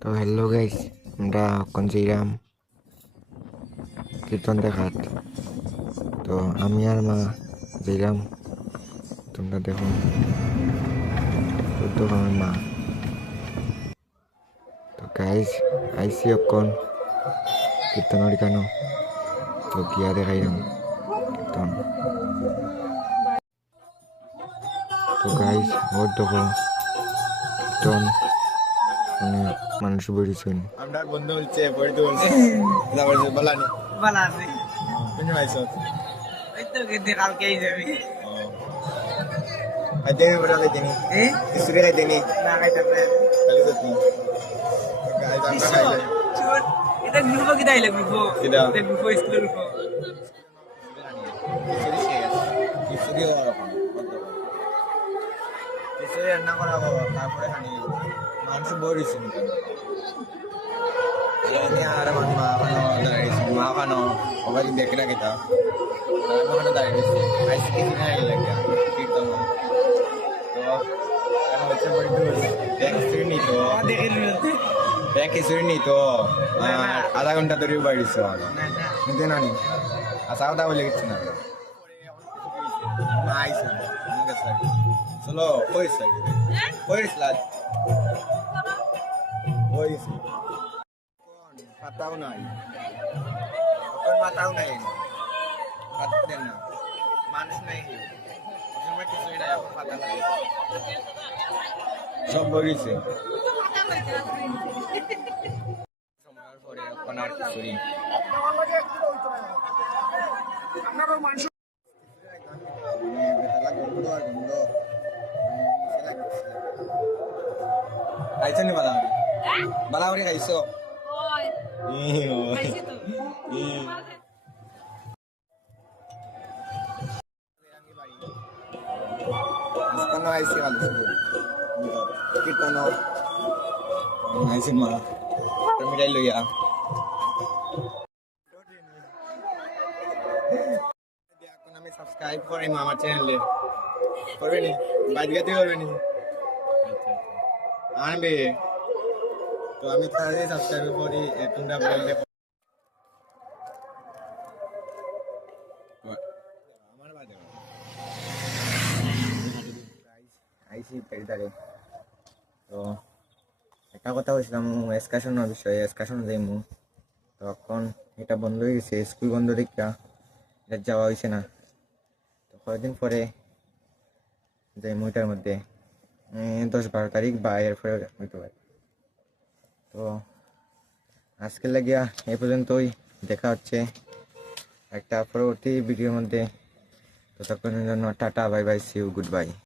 তো hello guys, আমরা এখন যাইলাম কীর্তন দেখাত। তো আমি আর মা যাইলাম, তোমরা দেখো তো আমার মা। তো গাইস আইসি এখন কীর্তন কেন, তো গিয়া দেখাইলাম কীর্তন। তো গাইস ওর দেখো কীর্তন মানে মানুষ বেরিয়েছেন। আমরা বন্ধু বলছে বইতে বলছে তারপর বলানি বালা আছে তুমি আইছো ওই তো গেতে কালকেই যাবি আইতে বড় দিনি ইসুরে গাই দিনি না খাইতে পারে খালি যাতি গাইস আমরা খাইলে চুর এটা গ্রুপ কি দাইলে গ্রুপ কিডা? এটা গ্রুপ স্কুলের গ্রুপ ইসুরে ওরকম ইসুরে রান্না করা বাবা তারপরে খানি মানুষ বড়িছে ini ada mama dari semua kan obat dia kira kita kalau mana dari sini masih kita lagi kita mau तो kan बच्चे बड़ी दूर बैंक स्टोरी नहीं तो बैंक स्टोरी नहीं तो आधा घंटा दूरी बड़ी सो निते नानी asal tahu lagi cina nice enggak lagi solo voice lagi voice lagi voice patau nai kon patau nai patau den na মানুষ নাই ওখানে কিছুই নাই পাতা লাগে সব বগিছে সময়ের পরে কোন আর কিছুই আপনারা মানুষ আইছেন নি বালাউরি বালাউরি খাইছো সাবস্ক্রাইব করে আমার চ্যানেলে করবে নি বাইরে গেতে করবে নি আনবে তো আমি তাহলে সাবস্ক্রাইব করি তোমরা বললে আমার বাদে আইসি পেরিদারে তো একটা কথা বলছিলাম এক্সকাশনের বিষয়ে এক্সকাশন যাইমু তখন এটা বন্ধ হয়ে গেছে স্কুল বন্ধ দেখা এটা যাওয়া হয়েছে না তো কয়েকদিন পরে যাইমু এটার মধ্যে 10-12 তারিখ বা এরপরে হইতে পারে। তো আজকে লাগিয়া এই পর্যন্তই, দেখা হচ্ছে একটা পরবর্তী ভিডিওর মধ্যে। ততক্ষণের জন্য tata, bye bye, see you, good bye.